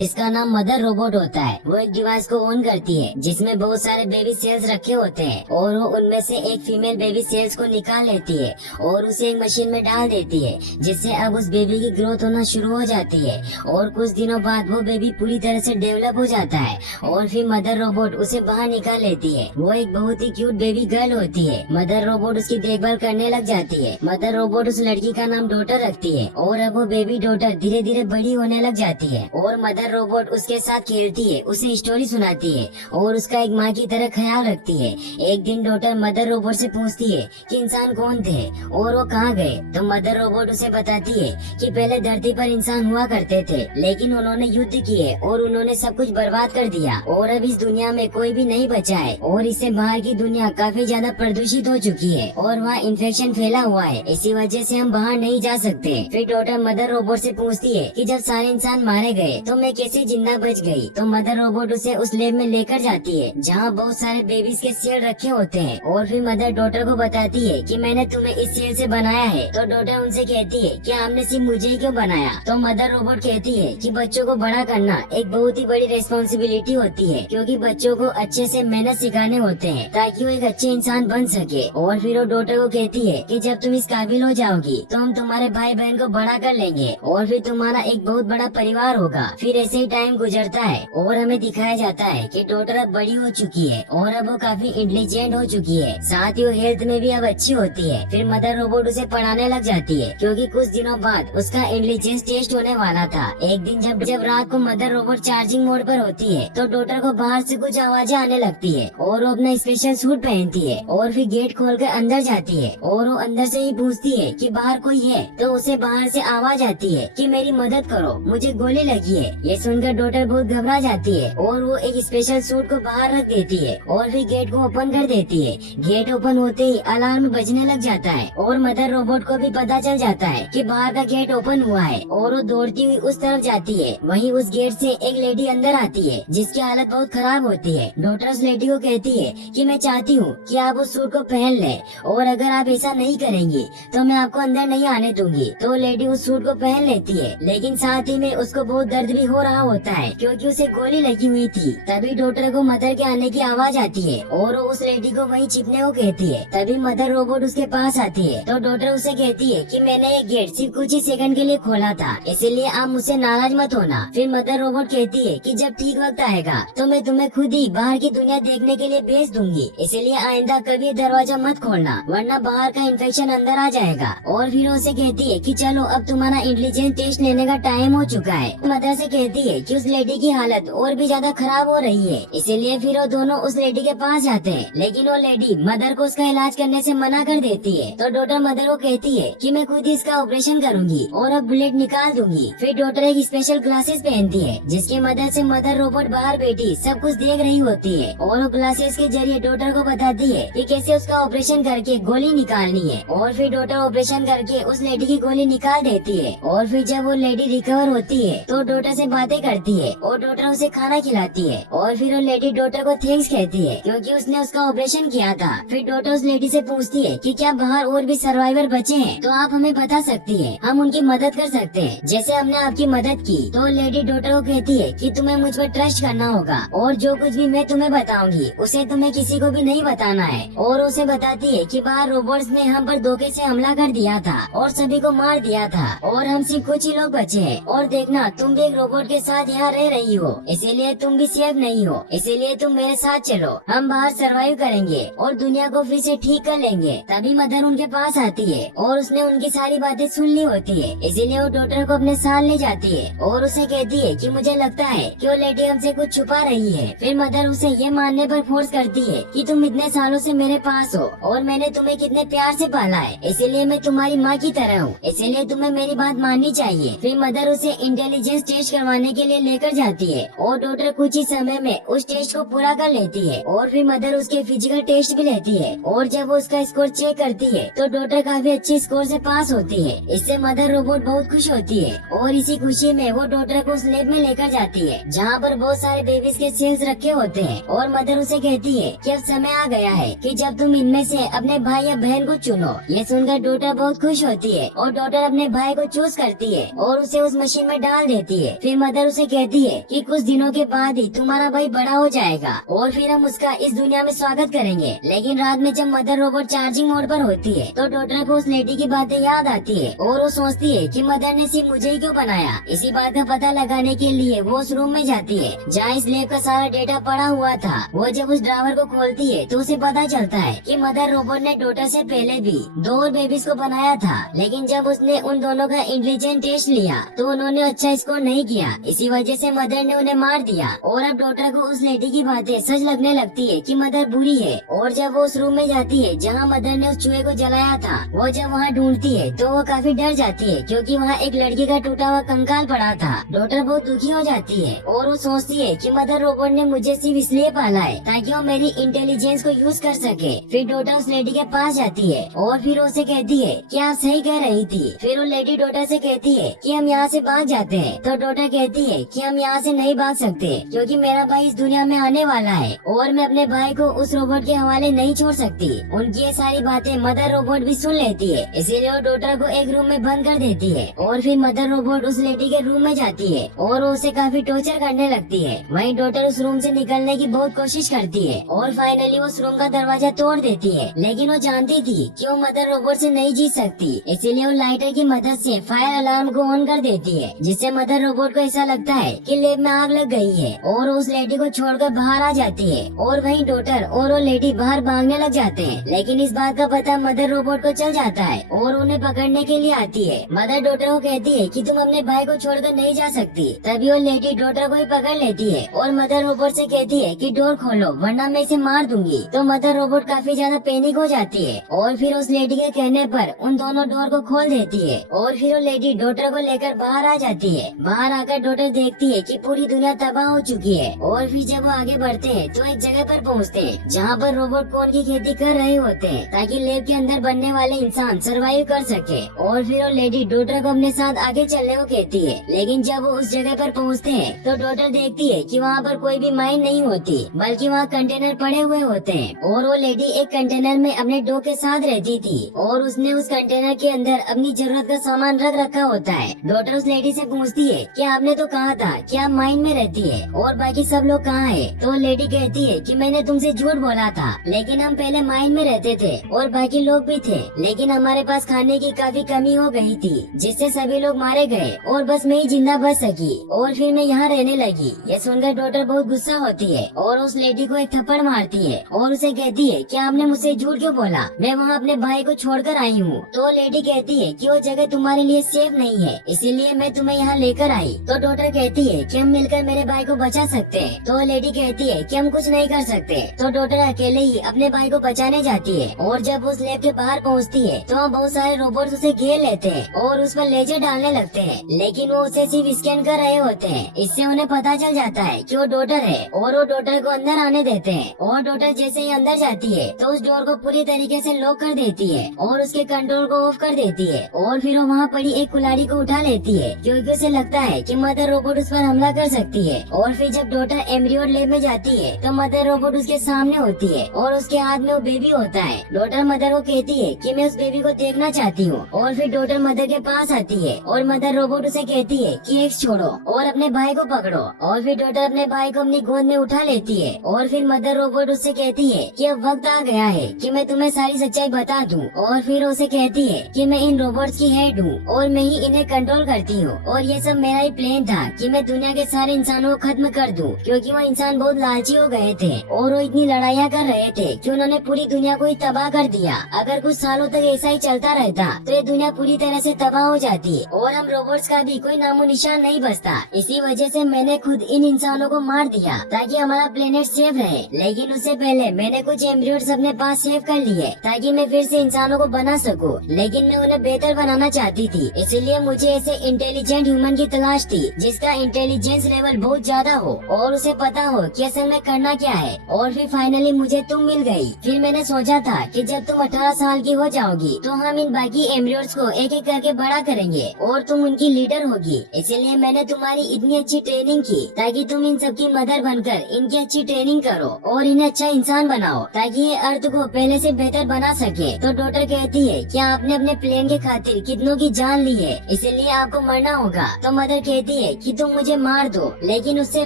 इसका नाम mother robot होता है। वो एक डिवाइस को ऑन करती है जिसमें बहुत सारे बेबी सेल्स रखे होते हैं और वो उनमें से एक फीमेल बेबी सेल्स को निकाल लेती है और उसे एक मशीन में डाल देती है, जिससे अब उस बेबी की ग्रोथ होना शुरू हो जाती है और कुछ दिनों बाद वो बेबी पूरी तरह से डेवलप हो जाता है और फिर मदर रोबोट उसे बाहर निकाल लेती है। वो एक बहुत ही क्यूट बेबी गर्ल होती है। मदर रोबोट उसकी देखभाल करने लग जाती है। मदर रोबोट उस लड़की का नाम डॉटर रखती है और अब वो बेबी डॉटर धीरे धीरे बड़ी होने लग जाती है और मदर रोबोट उसके साथ खेलती है, उसे स्टोरी सुनाती है और उसका एक माँ की तरह ख्याल रखती है। एक दिन डॉटर मदर रोबोट से पूछती है कि इंसान कौन थे और वो कहाँ गए, तो मदर रोबोट उसे बताती है कि पहले धरती पर इंसान हुआ करते थे, लेकिन उन्होंने युद्ध किए और उन्होंने सब कुछ बर्बाद कर दिया और अब इस दुनिया में कोई भी नहीं बचा है और इससे बाहर की दुनिया काफी ज्यादा प्रदूषित हो चुकी है और वहाँ इन्फेक्शन फैला हुआ है, इसी वजह से हम बाहर नहीं जा सकते। फिर डॉटर मदर रोबोट से पूछती है कि जब सारे इंसान मारे गए तो मैं कैसे जिंदा बच गई, तो मदर रोबोट उसे उस लैब में लेकर जाती है जहाँ बहुत सारे बेबीज के सेल रखे होते हैं और फिर मदर डॉटर को बताती है कि मैंने तुम्हें इस सेल से बनाया है। तो डॉटर उनसे कहती है कि आपने सिर्फ मुझे ही क्यों बनाया, तो मदर रोबोट कहती है कि बच्चों को बड़ा करना एक बहुत ही बड़ी रिस्पॉन्सिबिलिटी होती है, क्योंकि बच्चों को अच्छे से मेहनत सिखाने होते हैं ताकि वो एक अच्छे इंसान बन सके। और फिर वो डॉटर को कहती है कि जब तुम इस काबिल हो जाओगी तो हम तुम्हारे भाई बहन को बड़ा कर लेंगे और फिर तुम्हारा एक बहुत बड़ा परिवार होगा। फिर ऐसे ही टाइम गुजरता है और हमें दिखाया जाता है कि डॉटर अब बड़ी हो चुकी है और अब वो काफी इंटेलिजेंट हो चुकी है, साथ ही वो हेल्थ में भी अब अच्छी होती है। फिर मदर रोबोट उसे पढ़ाने लग जाती है क्योंकि कुछ दिनों बाद उसका इंटेलिजेंस टेस्ट होने वाला था। एक दिन जब रात को मदर रोबोट चार्जिंग मोड पर होती है तो डॉटर को बाहर से कुछ आवाजें आने लगती है और वो अपना स्पेशल सूट पहनती है और फिर गेट खोलकर अंदर जाती है और वो अंदर से ही पूछती है कि बाहर कोई है, तो उसे बाहर से आवाज आती है कि मेरी मदद करो, मुझे गोली लगी है। ये सुनकर डॉटर बहुत घबरा जाती है और वो एक स्पेशल सूट को बाहर रख देती है और फिर गेट को ओपन कर देती है। गेट ओपन होते ही अलार्म बजने लग जाता है और मदर रोबोट को भी पता चल जाता है कि बाहर का गेट ओपन हुआ है और वो दौड़ती हुई उस तरफ जाती है। वहीं उस गेट से एक लेडी अंदर आती है जिसकी हालत बहुत खराब होती है। डॉटर उस लेडी को कहती है कि मैं चाहती हूँ कि आप उस सूट को पहन लें और अगर आप ऐसा नहीं करेंगी तो मैं आपको अंदर नहीं आने दूंगी। तो लेडी उस सूट को पहन लेती है, लेकिन साथ ही में उसको बहुत दर्द भी हो रहा होता है क्योंकि उसे गोली लगी हुई थी। तभी डॉक्टर को मदर के आने की आवाज आती है और वो उस लेडी को वहीं छिपने को कहती है। तभी मदर रोबोट उसके पास आती है तो डॉक्टर उसे कहती है कि मैंने ये गेट सिर्फ कुछ ही सेकंड के लिए खोला था, इसीलिए आप मुझसे नाराज मत होना। फिर मदर रोबोट कहती है कि जब ठीक वक्त आएगा तो मैं तुम्हें खुद ही बाहर की दुनिया देखने के लिए भेज दूंगी, इसलिए आइंदा कभी दरवाजा मत खोलना वरना बाहर का इन्फेक्शन अंदर आ जाएगा। और फिर उसे कहती है कि चलो अब तुम्हारा इंटेलिजेंस टेस्ट लेने का टाइम हो चुका है। मदर से कहती है कि उस लेडी की हालत और भी ज्यादा खराब हो रही है, इसीलिए फिर वो दोनों उस लेडी के पास जाते हैं, लेकिन वो लेडी मदर को उसका इलाज करने से मना कर देती है। तो डॉक्टर मदर को कहती है कि मैं खुद ही इसका ऑपरेशन करूंगी और अब बुलेट निकाल दूंगी। फिर डॉक्टर एक स्पेशल ग्लासेस पहनती है जिसकी मदद से मदर रोबोट बाहर बैठी सब कुछ देख रही होती है और वो ग्लासेस के जरिए डॉक्टर को बताती है कि कैसे उसका ऑपरेशन करके गोली निकालनी है। और फिर डॉक्टर ऑपरेशन करके उस लेडी की गोली निकाल देती है और फिर जब वो लेडी रिकवर होती है तो डॉक्टर से बातें करती है और डॉक्टर उसे खाना खिलाती है और फिर वो लेडी डॉक्टर को थैंक्स कहती है क्योंकि उसने उसका ऑपरेशन किया था। फिर डॉक्टर उस लेडी से पूछती है कि क्या बाहर और भी सर्वाइवर बचे हैं तो आप हमें बता सकती है, हम उनकी मदद कर सकते हैं जैसे हमने आपकी मदद की। तो लेडी डॉक्टर को कहती है कि तुम्हें मुझ पर ट्रस्ट करना होगा और जो कुछ भी मैं तुम्हें बताऊंगी उसे तुम्हें किसी को भी नहीं बताना है। और उसे बताती है कि बाहर रोबोट्स ने हम पर धोखे से हमला कर दिया था और सभी को मार दिया था और हम सिर्फ कुछ ही लोग बचे हैं और देखना तुम भी एक रोबोट के साथ यहाँ रह रही हो, इसीलिए तुम भी सेफ नहीं हो, इसीलिए तुम मेरे साथ चलो, हम बाहर सरवाइव करेंगे और दुनिया को फिर से ठीक कर लेंगे। तभी मदर उनके पास आती है और उसने उनकी सारी बातें सुन ली होती है, इसीलिए वो डॉक्टर को अपने साथ ले जाती है और उसे कहती है कि मुझे लगता है कि वो लेडी हमसे कुछ छुपा रही है। फिर मदर उसे ये मानने पर फोर्स करती है कि तुम इतने सालों से मेरे पास हो और मैंने तुम्हें कितने प्यार से पाला है, इसीलिए मैं तुम्हारी माँ की तरह हूँ, इसीलिए तुम्हें मेरी बात माननी चाहिए। फिर मदर उसे इंटेलिजेंस टेस्ट करवाने के लिए लेकर जाती है और डॉक्टर कुछ ही समय में उस टेस्ट को पूरा कर लेती है और फिर मदर उसके फिजिकल टेस्ट भी लेती है और जब वो उसका स्कोर चेक करती है तो डॉक्टर काफी अच्छे स्कोर से पास होती है। इससे मदर रोबोट बहुत खुश होती है और इसी खुशी में वो डॉक्टर को उस लैब में लेकर जाती है जहाँ पर बहुत सारे बेबीज के सेल्स रखे होते हैं और मदर उसे कहती है कि अब समय आ गया है कि जब तुम इनमें से अपने भाई या बहन को चुनो। ये सुनकर डॉक्टर बहुत खुश होती है और डॉक्टर अपने भाई को चूज करती है और उसे उस मशीन में डाल देती है। फिर मदर उसे कहती है कि कुछ दिनों के बाद ही तुम्हारा भाई बड़ा हो जाएगा और फिर हम उसका इस दुनिया में स्वागत करेंगे। लेकिन रात में जब मदर रोबोट चार्जिंग मोड पर होती है तो डॉटर को उस लेडी की बातें याद आती है और वो सोचती है कि मदर ने सिर्फ मुझे ही क्यों बनाया। इसी बात का पता लगाने के लिए वो उस रूम में जाती है जहाँ इस लैब का सारा डेटा पड़ा हुआ था। वो जब उस ड्रावर को खोलती है तो उसे पता चलता है कि मदर रोबोट ने डॉटर से पहले भी 2 और बेबीज को बनाया था, लेकिन जब उसने उन दोनों का इंटेलिजेंस टेस्ट लिया तो उन्होंने अच्छा स्कोर नहीं किया। इसी वजह से मदर ने उन्हें मार दिया और अब डॉटर को उस लेडी की बातें सच लगने लगती है कि मदर बुरी है। और जब वो उस रूम में जाती है जहाँ मदर ने उस चूहे को जलाया था, वो जब वहाँ ढूंढती है तो वो काफी डर जाती है क्योंकि वहाँ एक लड़की का टूटा हुआ कंकाल पड़ा था। डॉटर बहुत दुखी हो जाती है और वो सोचती है कि मदर रोबोट ने मुझे सिर्फ इसलिए पाला है ताकि वो मेरी इंटेलिजेंस को यूज कर सके। फिर डॉटर उस लेडी के पास जाती है और फिर उसे कहती है कि आप सही कह रही थी। फिर वो लेडी डॉटर से कहती है कि हम यहाँ से भाग जाते हैं। तो डॉटर कहती है कि हम यहाँ से नहीं भाग सकते क्योंकि मेरा भाई इस दुनिया में आने वाला है और मैं अपने भाई को उस रोबोट के हवाले नहीं छोड़ सकती। उनकी ये सारी बातें मदर रोबोट भी सुन लेती है, इसीलिए वो डॉटर को एक रूम में बंद कर देती है और फिर मदर रोबोट उस लेडी के रूम में जाती है और वो उसे काफी टॉर्चर करने लगती है। वहीं डॉटर उस रूम से निकलने की बहुत कोशिश करती है और फाइनली वो उस रूम का दरवाजा तोड़ देती है, लेकिन वो जानती थी कि वो मदर रोबोट से नहीं जीत सकती, इसीलिए वो लाइटर की मदद से फायर अलार्म को ऑन कर देती है, जिससे मदर रोबोट को ऐसा लगता है कि लैब में आग लग गई है और उस लेडी को छोड़कर बाहर आ जाती है। और वहीं डॉटर और वो लेडी बाहर भागने लग जाते हैं, लेकिन इस बात का पता मदर रोबोट को चल जाता है और उन्हें पकड़ने के लिए आती है। मदर डॉटर को कहती है कि तुम अपने भाई को छोड़कर नहीं जा सकती। तभी वो लेडी डॉटर को ही पकड़ लेती है और मदर रोबोट से कहती है कि डोर खोलो वरना मैं इसे मार दूंगी। तो मदर रोबोट काफी ज्यादा पैनिक हो जाती है और फिर उस लेडी के कहने पर उन दोनों डोर को खोल देती है और फिर वो लेडी डॉटर को लेकर बाहर आ जाती है। बाहर आकर डॉटर देखती है कि पूरी दुनिया तबाह हो चुकी है और फिर जब वो आगे बढ़ते हैं तो एक जगह पर पहुंचते हैं जहाँ पर रोबोट कॉर्न की खेती कर रहे होते हैं ताकि लैब के अंदर बनने वाले इंसान सरवाइव कर सके। और फिर वो लेडी डॉटर को अपने साथ आगे चलने को कहती है, लेकिन जब वो उस जगह पर पहुंचते हैं तो डॉटर देखती है कि वहाँ पर कोई भी माइन नहीं होती बल्कि वहाँ कंटेनर पड़े हुए होते हैं और वो लेडी एक कंटेनर में अपने डॉग के साथ रहती थी और उसने उस कंटेनर के अंदर अपनी जरूरत का सामान रख रखा होता है। डॉटर उस लेडी से पूछती है कि आपने तो कहा था कि आप माइन में रहती है और बाकी सब लोग कहाँ है? तो लेडी कहती है कि मैंने तुमसे झूठ बोला था, लेकिन हम पहले माइन में रहते थे और बाकी लोग भी थे, लेकिन हमारे पास खाने की काफी कमी हो गई थी जिससे सभी लोग मारे गए और बस मैं ही जिंदा बच सकी और फिर मैं यहाँ रहने लगी। ये सुनकर डॉटर बहुत गुस्सा होती है और उस लेडी को एक थप्पड़ मारती है और उसे कहती है कि आपने मुझसे झूठ क्यों बोला, मैं वहाँ अपने भाई को छोड़कर आई हूँ। तो लेडी कहती है कि वो जगह तुम्हारे लिए सेफ नहीं है, इसीलिए मैं तुम्हें यहाँ लेकर आई। तो डॉटर कहती है कि हम मिलकर मेरे भाई को बचा सकते हैं। तो लेडी कहती है कि हम कुछ नहीं कर सकते। तो डॉटर अकेले ही अपने भाई को बचाने जाती है और जब उस लैब के बाहर पहुँचती है तो वहाँ बहुत सारे रोबोट उसे घेर लेते हैं और उस पर लेजर डालने लगते हैं, लेकिन वो उसे सिर्फ स्कैन कर रहे होते हैं। इससे उन्हें पता चल जाता है कि वो डॉटर है और वो डॉटर को अंदर आने देते हैं और डॉटर जैसे ही अंदर जाती है तो उस डोर को पूरी तरीके से लॉक कर देती है और उसके कंट्रोल को ऑफ कर देती है और फिर वो वहाँ पड़ी एक कुल्हाड़ी को उठा लेती है क्योंकि उसे लगता है कि मदर रोबोट उस पर हमला कर सकती है। और फिर जब डॉटर एम्ब्रियो लैब में जाती है तो मदर रोबोट उसके सामने होती है और उसके हाथ में वो बेबी होता है। डॉटर मदर को कहती है कि मैं उस बेबी को देखना चाहती हूँ और फिर डॉटर मदर के पास आती है और मदर रोबोट उसे कहती है कि एक्स छोड़ो और अपने भाई को पकड़ो और फिर डॉटर अपने भाई को अपनी गोद में उठा लेती है और फिर मदर रोबोट उससे कहती है कि अब वक्त आ गया है कि मैं तुम्हें सारी सच्चाई बता दूं। और फिर उसे कहती है कि मैं इन रोबोट्स की हेड हूँ और मैं ही इन्हें कंट्रोल करती हूँ और ये सब मेरा ही प्लान था कि मैं दुनिया के सारे इंसानों को खत्म कर दूं क्योंकि वो इंसान बहुत लालची हो गए थे और वो इतनी लड़ाइयाँ कर रहे थे कि उन्होंने पूरी दुनिया को ही तबाह कर दिया। अगर कुछ सालों तक ऐसा ही चलता रहता तो ये दुनिया पूरी तरह से तबाह हो जाती और हम रोबोट्स का भी कोई नामो निशान नहीं बचता। इसी वजह से मैंने खुद इन इंसानों को मार दिया ताकि हमारा प्लेनेट सेफ रहे, लेकिन उससे पहले मैंने कुछ एम्ब्रियोड्स अपने पास सेव कर लिए ताकि मैं फिर से इंसानों को बना सकूं, लेकिन मैं उन्हें बेहतर बनाना चाहती थी। इसलिए मुझे ऐसे इंटेलिजेंट ह्यूमन की तलाश थी जिसका इंटेलिजेंस लेवल बहुत ज्यादा हो और उसे पता हो कि असल में करना क्या है। और फिर फाइनली मुझे तुम मिल गई। फिर मैंने सोचा था कि जब तुम 18 साल की हो जाओगी तो हम इन बाकी एम्ब्रियोड्स को एक एक करके बड़ा करेंगे और तुम उनकी लीडर होगी। इसलिए मैंने तुम्हारी इतनी अच्छी ट्रेनिंग की ताकि तुम इन सबकी मदर बनकर इनकी अच्छी ट्रेनिंग करो और इन्हें अच्छा इंसान बनाओ ताकि ये अर्थ को पहले से बेहतर बना सके। तो डॉटर कहती है कि आपने अपने प्लेन के खातिर कितनों की जान ली है, इसलिए आपको मरना होगा। तो मदर कहती है कि तुम मुझे मार दो, लेकिन उससे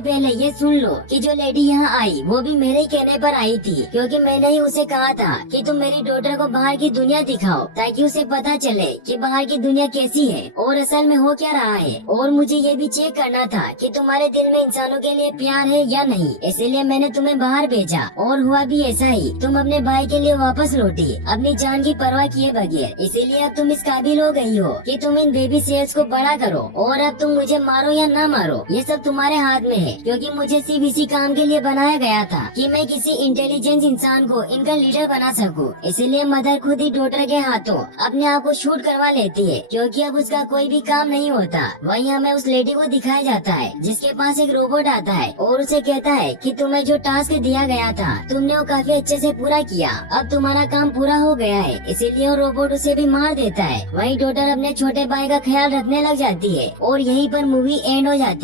पहले ये सुन लो कि जो लेडी यहाँ आई वो भी मेरे ही कहने पर आई थी, क्योंकि मैंने ही उसे कहा था कि तुम मेरी डॉटर को बाहर की दुनिया दिखाओ ताकि उसे पता चले कि बाहर की दुनिया कैसी है और असल में हो क्या रहा है। और मुझे ये भी चेक करना था कि तुम्हारे दिल में इंसानों के लिए प्यार है या नहीं, इसीलिए मैंने तुम्हें बाहर भेजा। और हुआ भी ऐसा ही, तुम अपने भाई के लिए वापस लौटी अपनी जान की परवाह किए बगैर। इसीलिए अब तुम इस काबिल हो गई हो कि तुम इन बेबी सेल्स को बड़ा करो, और अब तुम मुझे मारो या ना मारो ये सब तुम्हारे हाथ में है, क्योंकि मुझे सिर्फ इसी काम के लिए बनाया गया था कि मैं किसी इंटेलिजेंस इंसान को इनका लीडर बना सकूं। इसीलिए मदर खुद ही डॉटर के हाथों अपने आप को शूट करवा लेती है, क्योंकि अब उसका कोई भी काम नहीं होता। वहीं हमें उस लेडी को दिखाया जाता है जिसके पास एक रोबोट आता है और उसे कहता है कि तुम्हें जो टास्क दिया गया था तुमने वो काफी अच्छे से पूरा किया, अब तुम्हारा काम पूरा हो गया है। इसीलिए वो रोबोट उसे भी मार देता है। वहीं डॉटर अपने छोटे भाई का ख्याल रखने लग जाती है और यहीं पर मूवी एंड हो जाती है।